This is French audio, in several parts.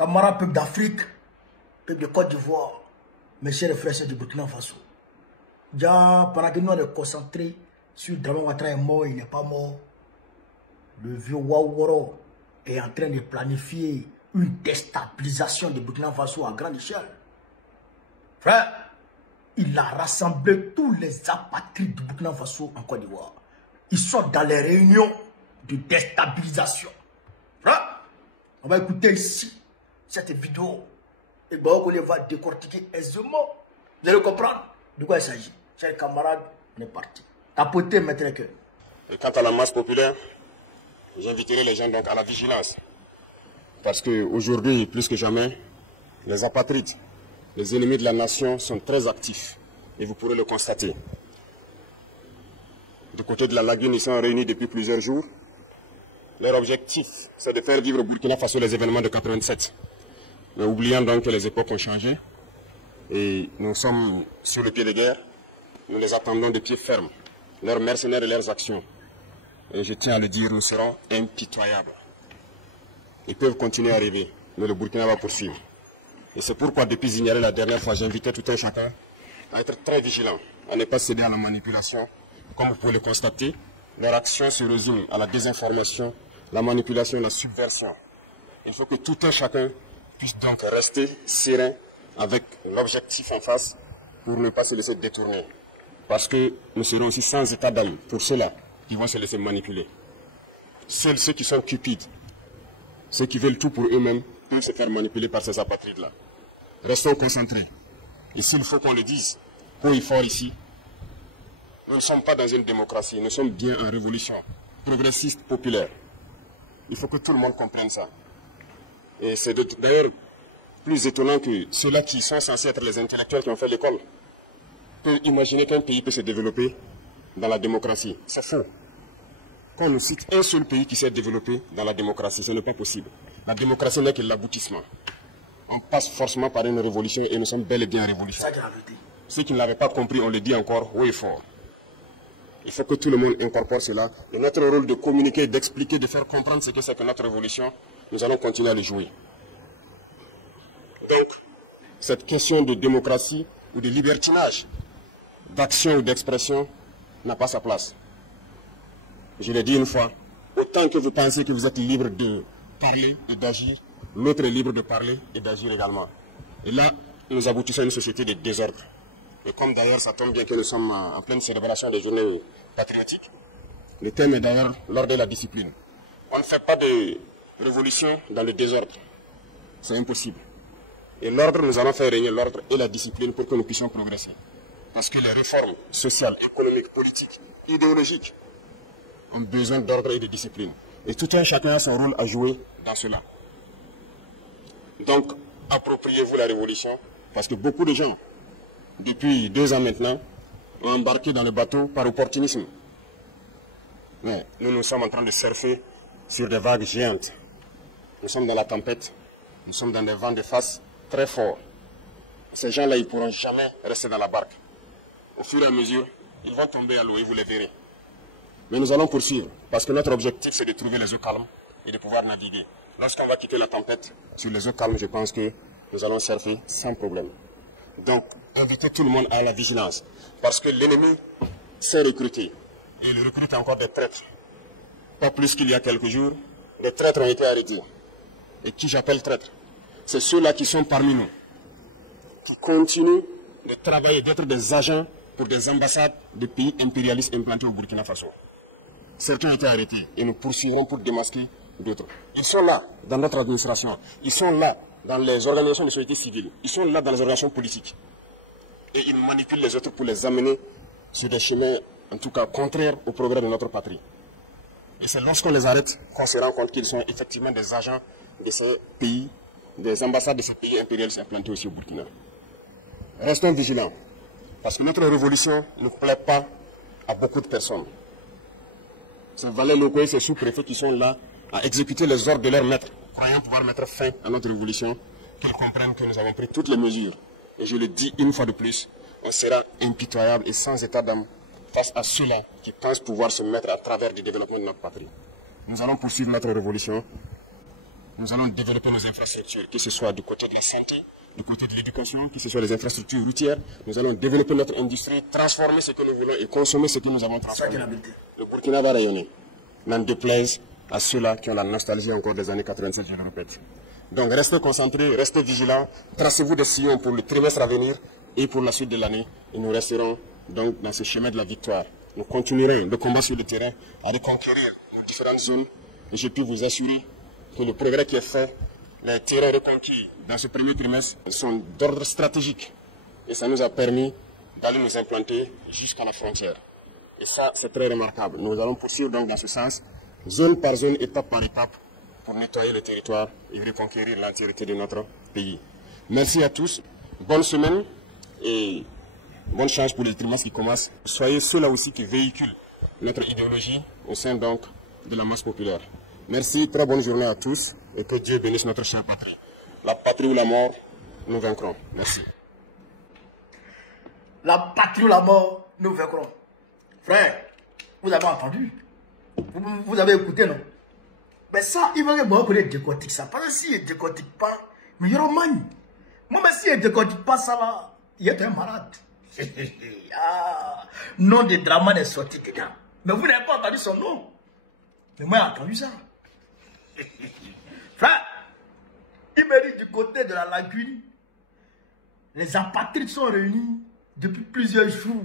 Camarades peuple d'Afrique, peuple de Côte d'Ivoire, mes chers frères du Burkina Faso. Déjà, pendant que nous on est concentrés sur Dramane Ouattara est mort, il n'est pas mort. Le vieux Ouaouoro est en train de planifier une déstabilisation du Burkina Faso à grande échelle. Frère, il a rassemblé tous les apatrides du Burkina Faso en Côte d'Ivoire. Ils sont dans les réunions de déstabilisation. Frère, on va écouter ici cette vidéo. Et Baokole va décortiquer aisément. Vous allez comprendre de quoi il s'agit. Chers camarades, on est parti. Tapoter maintenant que. Et quant à la masse populaire, j'inviterai les gens donc à la vigilance. Parce qu'aujourd'hui, plus que jamais, les apatrides, les ennemis de la nation sont très actifs. Et vous pourrez le constater. Du côté de la lagune, ils sont réunis depuis plusieurs jours. Leur objectif, c'est de faire vivre au Burkina Faso les événements de 87. Mais oubliant donc que les époques ont changé. Et nous sommes sur le pied de guerre. Nous les attendons de pied ferme. Leurs mercenaires et leurs actions. Et je tiens à le dire, nous serons impitoyables. Ils peuvent continuer à rêver, mais le Burkina va poursuivre. Et c'est pourquoi, depuis Zignaré la dernière fois, j'invitais tout un chacun à être très vigilant, à ne pas céder à la manipulation. Comme vous pouvez le constater, leur action se résume à la désinformation, la manipulation, la subversion. Il faut que tout un chacun puisse donc rester serein avec l'objectif en face pour ne pas se laisser détourner. Parce que nous serons aussi sans état d'âme pour ceux-là qui vont se laisser manipuler. Seuls ceux qui sont cupides, ceux qui veulent tout pour eux-mêmes, peuvent se faire manipuler par ces apatrides-là. Restons concentrés. Et s'il faut qu'on le dise, haut et fort ici, nous ne sommes pas dans une démocratie, nous sommes bien en révolution, progressiste, populaire. Il faut que tout le monde comprenne ça. Et c'est d'ailleurs plus étonnant que ceux-là qui sont censés être les intellectuels qui ont fait l'école peuvent imaginer qu'un pays peut se développer dans la démocratie. C'est faux. Quand on nous cite un seul pays qui s'est développé dans la démocratie, ce n'est pas possible. La démocratie n'est que l'aboutissement. On passe forcément par une révolution et nous sommes bel et bien en révolution. Ceux qui ne l'avaient pas compris, on le dit encore haut et fort. Il faut que tout le monde incorpore cela. Et notre rôle de communiquer, d'expliquer, de faire comprendre ce que c'est que notre révolution, nous allons continuer à le jouer. Donc, cette question de démocratie ou de libertinage, d'action ou d'expression, n'a pas sa place. Je l'ai dit une fois, autant que vous pensez que vous êtes libre de parler et d'agir, l'autre est libre de parler et d'agir également. Et là, nous aboutissons à une société de désordre. Et comme d'ailleurs, ça tombe bien que nous sommes en pleine célébration des journées patriotiques, le thème est d'ailleurs l'ordre et la discipline. On ne fait pas de révolution dans le désordre. C'est impossible. Et l'ordre, nous allons faire régner l'ordre et la discipline pour que nous puissions progresser. Parce que les réformes sociales, économiques, politiques, idéologiques ont besoin d'ordre et de discipline. Et tout un chacun a son rôle à jouer dans cela. Donc, appropriez-vous la révolution, parce que beaucoup de gens, depuis 2 ans maintenant, ont embarqué dans le bateau par opportunisme. Mais nous sommes en train de surfer sur des vagues géantes. Nous sommes dans la tempête, nous sommes dans des vents de face très forts. Ces gens-là, ils ne pourront jamais rester dans la barque. Au fur et à mesure, ils vont tomber à l'eau et vous les verrez. Mais nous allons poursuivre, parce que notre objectif, c'est de trouver les eaux calmes et de pouvoir naviguer. Lorsqu'on va quitter la tempête, sur les eaux calmes, je pense que nous allons surfer sans problème. Donc, invitez tout le monde à la vigilance, parce que l'ennemi s'est recruté. Et il recrute encore des traîtres. Pas plus qu'il y a quelques jours, des traîtres ont été arrêtés. Et qui j'appelle traîtres? C'est ceux-là qui sont parmi nous, qui continuent de travailler, d'être des agents pour des ambassades de pays impérialistes implantés au Burkina Faso. Certains ont été arrêtés et nous poursuivrons pour démasquer d'autres. Ils sont là dans notre administration, ils sont là dans les organisations de société civile, ils sont là dans les organisations politiques. Et ils manipulent les autres pour les amener sur des chemins, en tout cas, contraires au progrès de notre patrie. Et c'est lorsqu'on les arrête qu'on se rend compte qu'ils sont effectivement des agents de ces pays, des ambassades de ces pays impérialistes implantés aussi au Burkina. Restons vigilants, parce que notre révolution ne plaît pas à beaucoup de personnes. Ces valets locaux et ces sous-préfets qui sont là à exécuter les ordres de leurs maîtres, croyant pouvoir mettre fin à notre révolution, qu'ils comprennent que nous avons pris toutes les mesures. Et je le dis une fois de plus, on sera impitoyable et sans état d'âme face à ceux-là qui pensent pouvoir se mettre à travers du développement de notre patrie. Nous allons poursuivre notre révolution. nous allons développer nos infrastructures, que ce soit du côté de la santé, du côté de l'éducation, que ce soit les infrastructures routières. Nous allons développer notre industrie, transformer ce que nous voulons et consommer ce que nous avons transformé. Le Burkina va rayonner, n'en déplaise à ceux-là qui ont la nostalgie encore des années 87, je le répète. Donc restez concentrés, restez vigilants, tracez-vous des sillons pour le trimestre à venir et pour la suite de l'année. Et nous resterons donc dans ce chemin de la victoire. Nous continuerons de combattre sur le terrain à reconquérir nos différentes zones. Et je peux vous assurer que le progrès qui est fait, les terrains reconquis dans ce premier trimestre sont d'ordre stratégique. Et ça nous a permis d'aller nous implanter jusqu'à la frontière. Et ça, c'est très remarquable. Nous allons poursuivre donc dans ce sens, zone par zone, étape par étape, pour nettoyer le territoire et reconquérir l'entièreté de notre pays. Merci à tous. Bonne semaine et bonne chance pour les trimestres qui commencent. Soyez ceux-là aussi qui véhiculent notre idéologie au sein donc de la masse populaire. Merci, très bonne journée à tous et que Dieu bénisse notre chère patrie. La patrie ou la mort, nous vaincrons. Merci. La patrie ou la mort, nous vaincrons. Frère, vous avez entendu? Vous avez écouté, non? Mais ça, il va que moi, je décortique ça. Parce que s'il ne décortique pas, mais il y aura man. Moi, mais s'il ne décortique pas ça, là, il est un malade. Ah, nom de Draman est sorti dedans. Mais vous n'avez pas entendu son nom. Mais moi, j'ai entendu ça. Frère, il me dit du côté de la lagune, les apatrides sont réunis depuis plusieurs jours.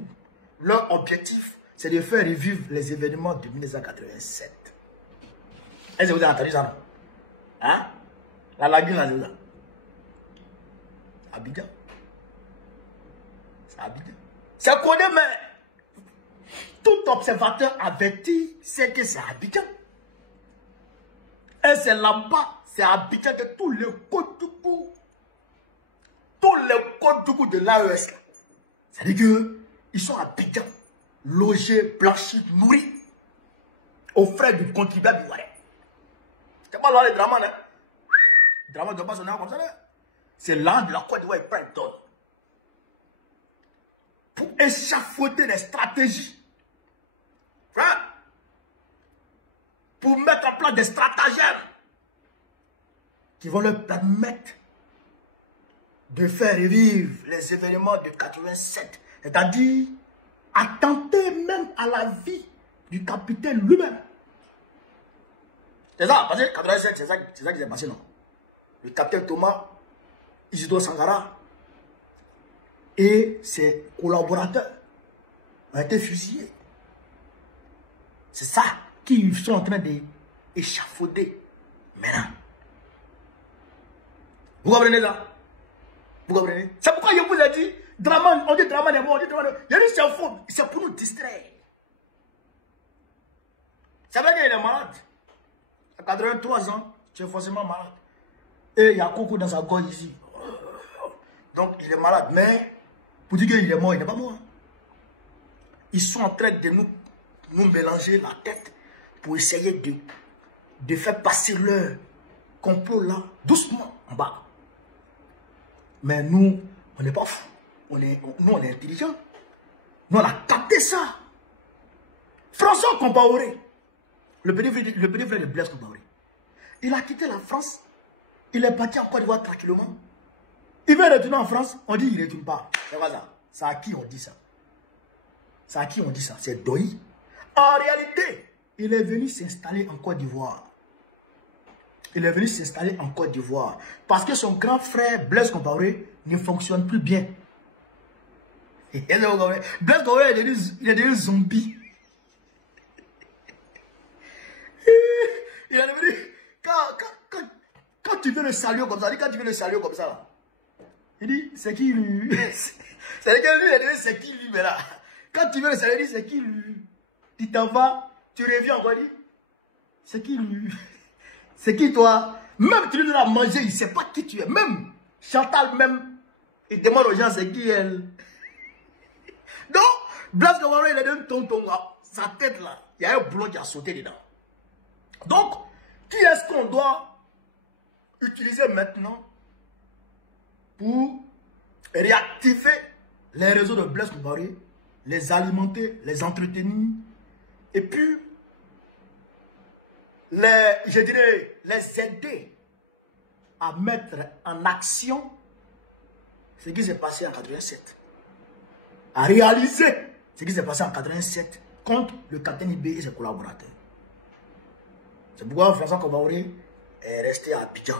Leur objectif, c'est de faire revivre les événements de 1987. Est-ce que vous avez entendu ça, non? Hein? La lagune, là, là. Abidjan. C'est Abidjan. C'est connu, mais tout observateur averti sait que c'est Abidjan. Et c'est là-bas, c'est Abidjan que tous les codes du coup, de l'AES, c'est-à-dire qu'ils sont à Abidjan, logés, blanchis, nourris, aux frais du contribuable ivoirien. C'est pas là les dramas, hein? Les dramas ne doivent pas sonner comme ça, hein? C'est là de la Côte d'Ivoire et Brighton. Pour échafauder les stratégies. Hein? Pour mettre en place des stratagèmes qui vont leur permettre de faire revivre les événements de 87. C'est-à-dire attenter même à la vie du capitaine lui-même. C'est ça, parce que 87, c'est ça qui s'est passé, non? Le capitaine Thomas Isidore Sangara et ses collaborateurs ont été fusillés. C'est ça qu'ils sont en train d'échafauder maintenant. Vous comprenez ça? Vous comprenez? C'est pourquoi je vous ai dit, Draman, on dit Draman est mort, on dit Draman est mort. Il y a dit c'est faux, c'est pour nous distraire. C'est vrai qu'il est malade. À 83 ans, tu es forcément malade. Et il y a Coco dans sa gorge ici. Donc il est malade. Mais pour dire qu'il est mort, il n'est pas mort. Ils sont en train de nous mélanger la tête pour essayer de faire passer leur complot là, doucement, en bas. Mais nous, on n'est pas fous. Nous, on est intelligents. Nous, on a capté ça. François Compaoré, le petit frère de Blaise Compaoré, il a quitté la France. Il est parti en Côte d'Ivoire tranquillement. Il veut retourner en France. On dit qu'il ne retourne pas. C'est pas ça. C'est à qui on dit ça? C'est à qui on dit ça? C'est Doyi. En réalité, il est venu s'installer en Côte d'Ivoire. Il est venu s'installer en Côte d'Ivoire. Parce que son grand frère, Blaise Compaoré, ne fonctionne plus bien. Blaise Compaoré, il est devenu zombie. Il est devenu... Quand tu veux le saluer comme ça, là, il dit, c'est qui lui? C'est que lui, il est devenu, c'est qui lui, mais là. Quand tu veux le saluer, il dit, c'est qui lui? Tu t'en vas, tu reviens encore, il dit, c'est qui lui? C'est qui toi? Même tu lui donnes à manger, il ne sait pas qui tu es. Même Chantal, même, il demande aux gens c'est qui elle. Donc, Blaise Compaoré, il a donné tonton, sa tête là, il y a un boulon qui a sauté dedans. Donc, qui est-ce qu'on doit utiliser maintenant pour réactiver les réseaux de Blaise Compaoré, les alimenter, les entretenir, et puis, je dirais, les aider à mettre en action ce qui s'est passé en 87. À réaliser ce qui s'est passé en 87 contre le capitaine Ibé et ses collaborateurs. C'est pourquoi François Kobaoré est resté à Abidjan.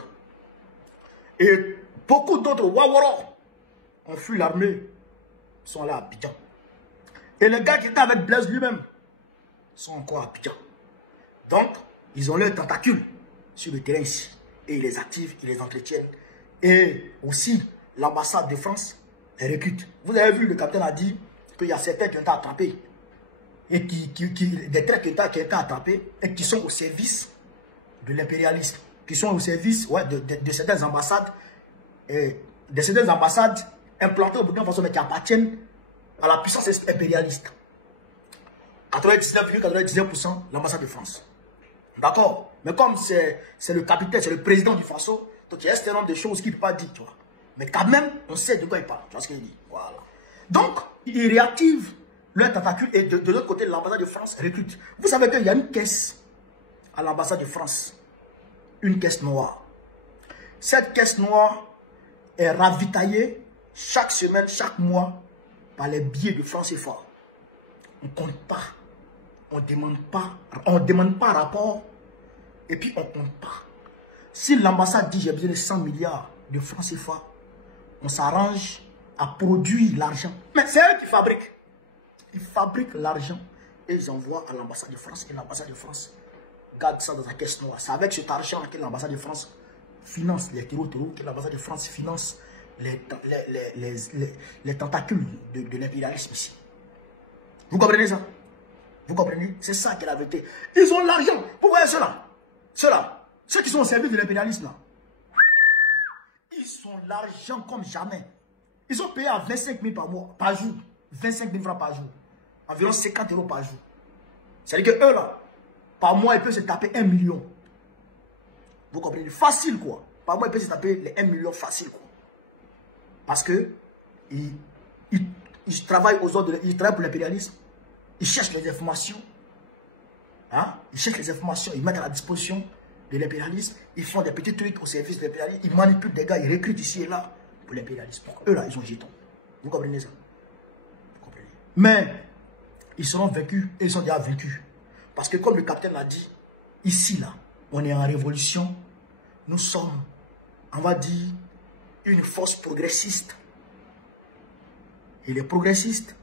Et beaucoup d'autres Waworo ont fui l'armée, sont là à Abidjan. Et les gars qui étaient avec Blaise lui-même sont encore à Abidjan. Donc, ils ont leurs tentacules sur le terrain ici. Et ils les activent, ils les entretiennent. Et aussi, l'ambassade de France les recrute. Vous avez vu, le capitaine a dit qu'il y a certains qui ont été attrapés. Et des traits qui ont été attrapés et qui sont au service de l'impérialisme. Qui sont au service de certaines ambassades. De certaines ambassades implantées au Burkina Faso mais qui appartiennent à la puissance impérialiste. 99,99% l'ambassade de France. D'accord? Mais comme c'est le capitaine, c'est le président du Faso, donc il y a un certain nombre de choses qu'il ne peut pas dire, tu vois. Mais quand même, on sait de quoi il parle. Tu vois ce qu'il dit? Voilà. Donc, il réactive leur tentacule et de l'autre côté, l'ambassade de France recrute. Vous savez qu'il y a une caisse à l'ambassade de France. Une caisse noire. Cette caisse noire est ravitaillée chaque semaine, chaque mois par les billets de francs CFA. On ne compte pas. On ne demande pas rapport. Et puis on ne compte pas. Si l'ambassade dit j'ai besoin de 100 milliards de francs CFA, on s'arrange à produire l'argent. Mais c'est eux qui fabriquent. Ils fabriquent l'argent et ils envoient à l'ambassade de France. Et l'ambassade de France garde ça dans sa caisse noire. C'est avec cet argent que l'ambassade de France finance les terreaux, que l'ambassade de France finance les tentacules de l'impérialisme ici. Vous comprenez ça? Vous comprenez? C'est ça qui est la vérité. Ils ont l'argent. Vous voyez ceux-là? Ceux-là, ceux qui sont au service de l'impérialisme, ils ont l'argent comme jamais. Ils sont payés à 25 000 par mois, par jour. 25 000 francs par jour. Environ 50 € par jour. C'est-à-dire que eux, là, par mois, ils peuvent se taper 1 million. Vous comprenez? Facile, quoi. Par mois, ils peuvent se taper les 1 million facile, quoi. Parce que ils travaillent aux ordres, ils travaillent pour l'impérialisme. Ils cherchent les informations. Hein? Ils cherchent les informations, ils mettent à la disposition de l'impérialisme. Ils font des petits trucs au service de l'impérialisme. Ils manipulent des gars, ils recrutent ici et là pour l'impérialisme. Eux, là, ils ont jetons. Vous comprenez ça? Vous comprenez? Mais ils seront vaincus et ils sont déjà vaincus. Parce que comme le capitaine l'a dit, ici, là, on est en révolution. Nous sommes, on va dire, une force progressiste. Et les progressistes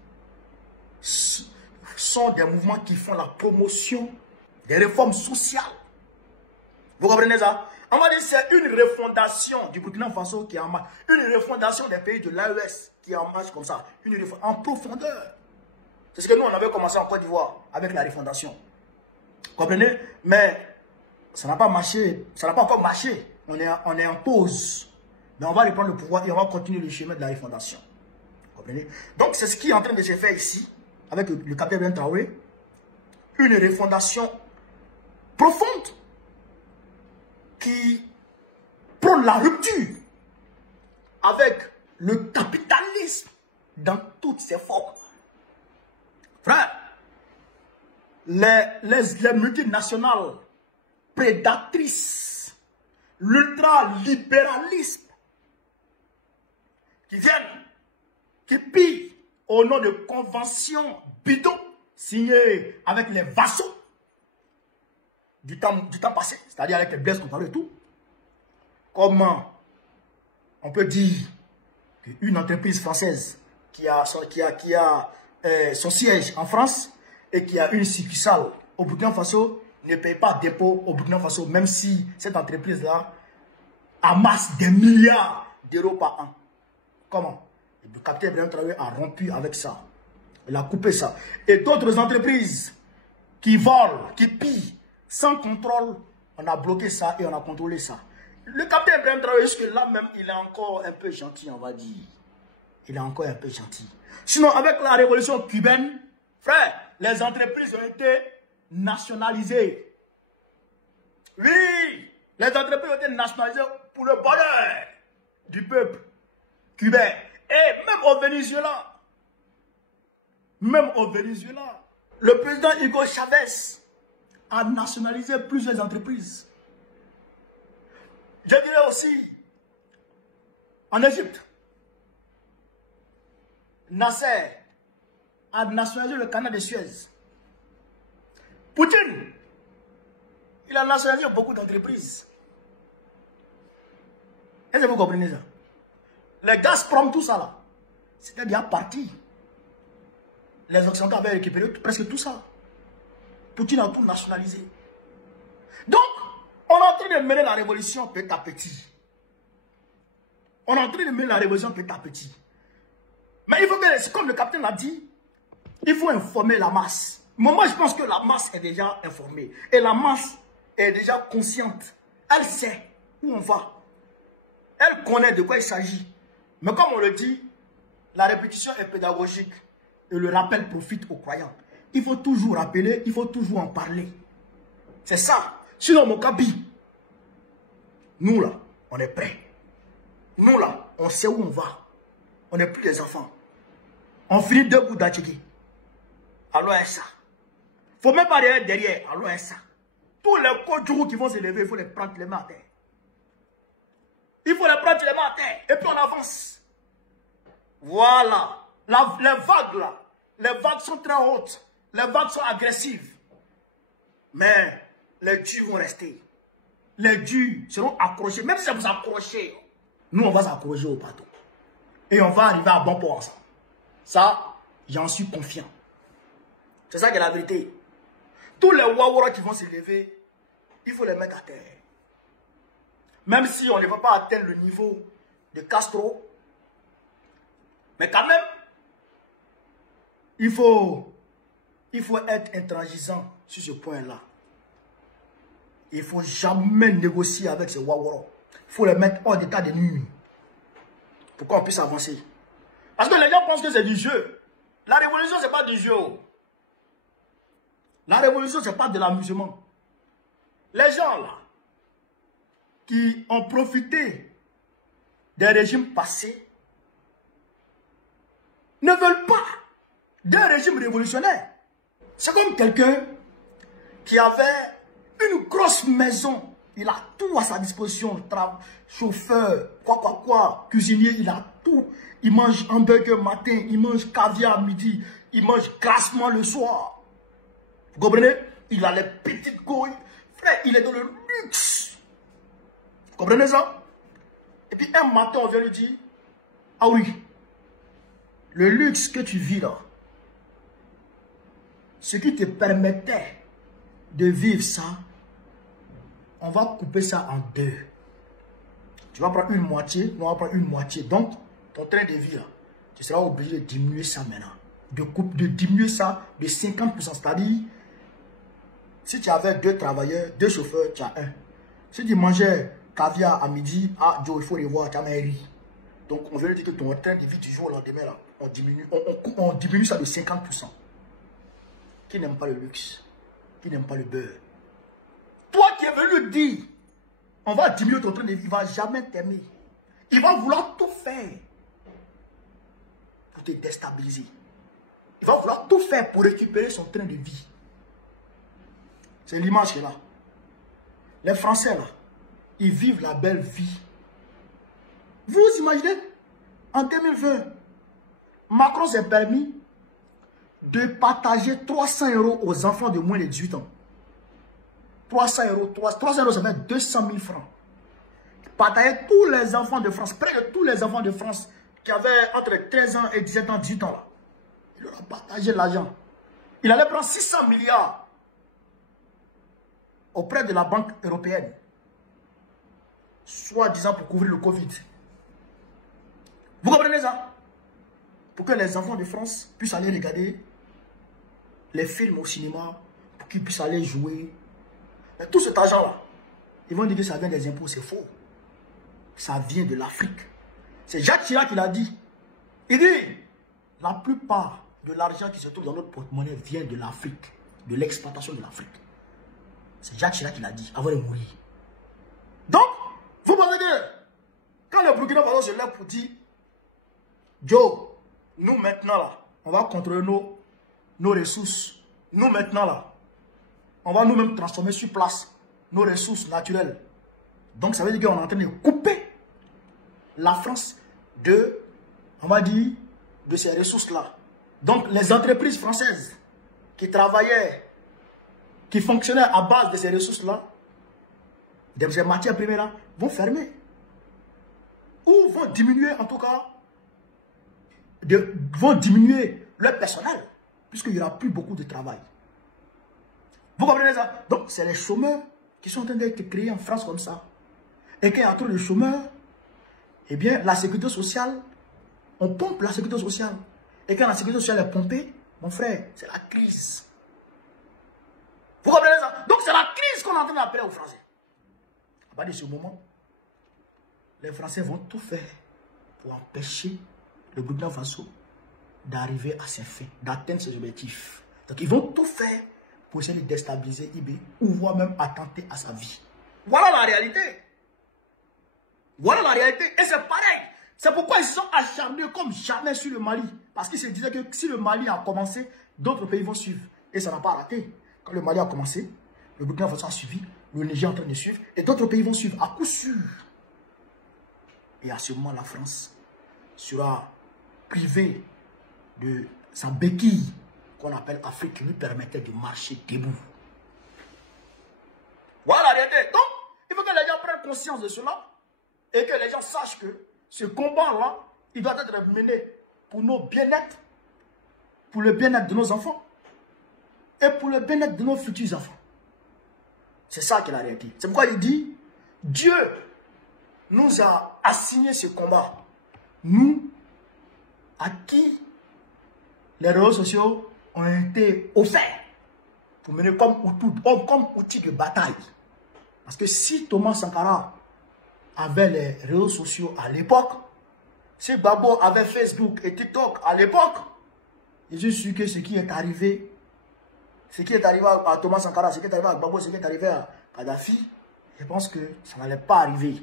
sont des mouvements qui font la promotion des réformes sociales. Vous comprenez ça? On va dire que c'est une refondation du Burkina Faso qui est en marche. Une refondation des pays de l'AES qui est en marche comme ça. Une refondation en profondeur. C'est ce que nous, on avait commencé en Côte d'Ivoire avec la refondation. Vous comprenez? Mais ça n'a pas marché. Ça n'a pas encore marché. On est en pause. Mais on va reprendre le pouvoir et on va continuer le chemin de la refondation. Vous comprenez? Donc, c'est ce qui est en train de se faire ici, avec le capitaine Ben Traoré. Une refondation profonde qui prône la rupture avec le capitalisme dans toutes ses formes. Frère, les multinationales prédatrices, l'ultralibéralisme qui viennent, qui pillent au nom de conventions bidons signées avec les vassaux du temps passé, c'est-à-dire avec les Blaise Compaoré et tout. Comment on peut dire qu'une entreprise française qui a son siège en France et qui a une succursale au Burkina Faso ne paye pas d'impôts au Burkina Faso, même si cette entreprise-là amasse des milliards d'euros par an. Comment? Le capitaine Ibrahim Traoré a rompu avec ça. Il a coupé ça. Et d'autres entreprises qui volent, qui pillent, sans contrôle, on a bloqué ça et on a contrôlé ça. Le capitaine Ibrahim Traoré, jusque-là même, il est encore un peu gentil, on va dire. Il est encore un peu gentil. Sinon, avec la révolution cubaine, frère, les entreprises ont été nationalisées. Oui, les entreprises ont été nationalisées pour le bonheur du peuple cubain. Et même au Venezuela, le président Hugo Chavez a nationalisé plusieurs entreprises. Je dirais aussi, en Égypte, Nasser a nationalisé le canal de Suez. Poutine, il a nationalisé beaucoup d'entreprises. Est-ce que vous comprenez ça? Les Gazprom, tout ça là, c'était déjà parti. Les Occidentaux avaient récupéré presque tout ça. Poutine a tout nationalisé. Donc, on est en train de mener la révolution petit à petit. On est en train de mener la révolution petit à petit. Mais il faut que, comme le capitaine l'a dit, il faut informer la masse. Moi, je pense que la masse est déjà informée. Et la masse est déjà consciente. Elle sait où on va. Elle connaît de quoi il s'agit. Mais comme on le dit, la répétition est pédagogique. Et le rappel profite aux croyants. Il faut toujours rappeler, il faut toujours en parler. C'est ça. Sinon, mon cabi, nous là, on est prêts. Nous là, on sait où on va. On n'est plus des enfants. On finit debout d'Atchiki. Alors, c'est ça. Il ne faut même pas derrière. Alors, c'est ça. Tous les Kodjourou qui vont se lever, il faut les prendre les mains à terre. Il faut les prendre les mains à terre. Et puis on avance. Voilà. Les vagues là. Les vagues sont très hautes. Les vagues sont agressives. Mais les dieux vont rester. Les dieux seront accrochés. Même si ça vous accrochez, nous on va s'accrocher au bateau. Et on va arriver à bon port ensemble. Ça, j'en suis confiant. C'est ça qui est la vérité. Tous les Wawara qui vont se lever, il faut les mettre à terre. Même si on ne va pas atteindre le niveau de Castro. Mais quand même, il faut être intransigeant sur ce point-là. Il ne faut jamais négocier avec ces Wawara. Il faut les mettre hors d'état de nuit. Pour qu'on puisse avancer. Parce que les gens pensent que c'est du jeu. La révolution, ce n'est pas du jeu. La révolution, ce n'est pas de l'amusement. Les gens là, qui ont profité des régimes passés, ne veulent pas d'un régime révolutionnaire. C'est comme quelqu'un qui avait une grosse maison. Il a tout à sa disposition. Chauffeur, cuisinier, il a tout. Il mange hamburger matin, il mange caviar midi, il mange grassement le soir. Vous comprenez? Il a les petites couilles. Frère, il est dans le luxe. Vous comprenez ça? Et puis un matin, on vient lui dire, ah oui, le luxe que tu vis là, ce qui te permettait de vivre ça, on va couper ça en deux. Tu vas prendre une moitié, nous on va prendre une moitié. Donc, ton train de vie là, tu seras obligé de diminuer ça maintenant. De diminuer ça de 50%. C'est-à-dire, si tu avais 2 travailleurs, 2 chauffeurs, tu as 1. Si tu mangeais caviar à midi, ah Joe, il faut revoir, tu as un riz. Donc, on veut dire que ton train de vie du jour au lendemain, là, on diminue ça de 50%. Qui n'aime pas le luxe? Qui n'aime pas le beurre? Toi qui es venu dire, on va diminuer ton train de vie, il ne va jamais t'aimer. Il va vouloir tout faire pour te déstabiliser. Il va vouloir tout faire pour récupérer son train de vie. C'est l'image qui est là. Les Français là, ils vivent la belle vie. Vous imaginez, en 2020, Macron s'est permis de partager 300 € aux enfants de moins de 18 ans. 300 €, 300 €, ça fait 200 000 francs. Partager tous les enfants de France, près de tous les enfants de France qui avaient entre 13 ans et 17 ans, 18 ans là. Il leur a partagé l'argent. Il allait prendre 600 milliards auprès de la Banque européenne, soi-disant pour couvrir le Covid. Vous comprenez ça? Pour que les enfants de France puissent aller regarder les films au cinéma, pour qu'ils puissent aller jouer. Mais tout cet argent-là, ils vont dire que ça vient des impôts, c'est faux. Ça vient de l'Afrique. C'est Jacques Chirac qui l'a dit. Il dit, la plupart de l'argent qui se trouve dans notre porte-monnaie vient de l'Afrique, de l'exploitation de l'Afrique. C'est Jacques Chirac qui l'a dit, avant de mourir. Donc, vous pensez que, quand le Burkina Faso se lève pour dire, Joe, nous maintenant là, on va contrôler nos ressources. Nous maintenant là, on va nous-mêmes transformer sur place nos ressources naturelles. Donc ça veut dire qu'on est en train de couper la France de, on va dire, de ces ressources-là. Donc les entreprises françaises qui travaillaient, qui fonctionnaient à base de ces ressources-là, de ces matières premières-là, vont fermer. Ou vont diminuer en tout cas, vont diminuer leur personnel, puisqu'il n'y aura plus beaucoup de travail. Vous comprenez ça? Donc c'est les chômeurs qui sont en train d'être créés en France comme ça. Et qu'il y a trop de chômeurs, eh bien la sécurité sociale, on pompe la sécurité sociale. Et quand la sécurité sociale est pompée, mon frère, c'est la crise. Vous comprenez ça? Donc c'est la crise qu'on est en train d'appeler aux Français. À partir de ce moment, les Français vont tout faire pour empêcher le Burkina Faso d'arriver à ses fins, d'atteindre ses objectifs. Donc ils vont tout faire pour essayer de déstabiliser IB ou voire même attenter à sa vie. Voilà la réalité. Voilà la réalité. Et c'est pareil. C'est pourquoi ils sont acharnés comme jamais sur le Mali. Parce qu'ils se disaient que si le Mali a commencé, d'autres pays vont suivre. Et ça n'a pas raté. Quand le Mali a commencé, le Burkina Faso a suivi, le Niger est en train de suivre, et d'autres pays vont suivre à coup sûr. Et à ce moment, la France sera privée de sa béquille qu'on appelle Afrique, qui lui permettait de marcher debout. Voilà la réalité. Donc, il faut que les gens prennent conscience de cela et que les gens sachent que ce combat-là, il doit être mené pour nos bien-être, pour le bien-être de nos enfants et pour le bien-être de nos futurs enfants. C'est ça qui est la réalité. C'est pourquoi il dit, Dieu nous a assigné ce combat. Nous, à qui les réseaux sociaux ont été offerts pour mener comme outil de bataille. Parce que si Thomas Sankara avait les réseaux sociaux à l'époque, si Gbagbo avait Facebook et TikTok à l'époque, je suis sûr que ce qui est arrivé à Thomas Sankara, ce qui est arrivé à Gbagbo, ce qui est arrivé à Kadhafi, je pense que ça n'allait pas arriver.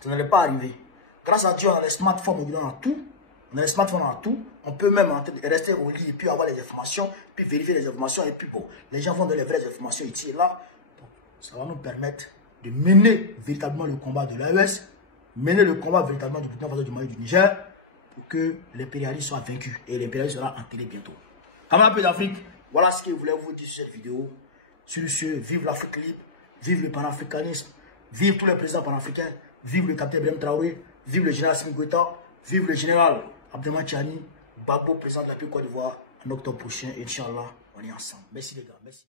Ça n'allait pas arriver. Grâce à Dieu, on a les smartphones, on a tout. On a les smartphones, on a tout. On peut même rester au lit et puis avoir les informations, puis vérifier les informations. Et puis bon, les gens vont donner les vraies informations ici et là. Donc, ça va nous permettre de mener véritablement le combat de l'AES, mener le combat véritablement du Burkina Faso, du Mali, du Niger, pour que l'impérialisme soit vaincu. Et l'impérialisme sera enterré bientôt. Camarades d'Afrique, voilà ce que je voulais vous dire sur cette vidéo. Sur ce, vive l'Afrique libre, vive le panafricanisme, vive tous les présidents panafricains, vive le capitaine Ibrahim Traoré, vive le général Assimi Goïta, vive le général Abdelrahmane Tchiani, Gbagbo, président de la Côte d'Ivoire, en octobre prochain. Inch'Allah, on est ensemble. Merci les gars, merci.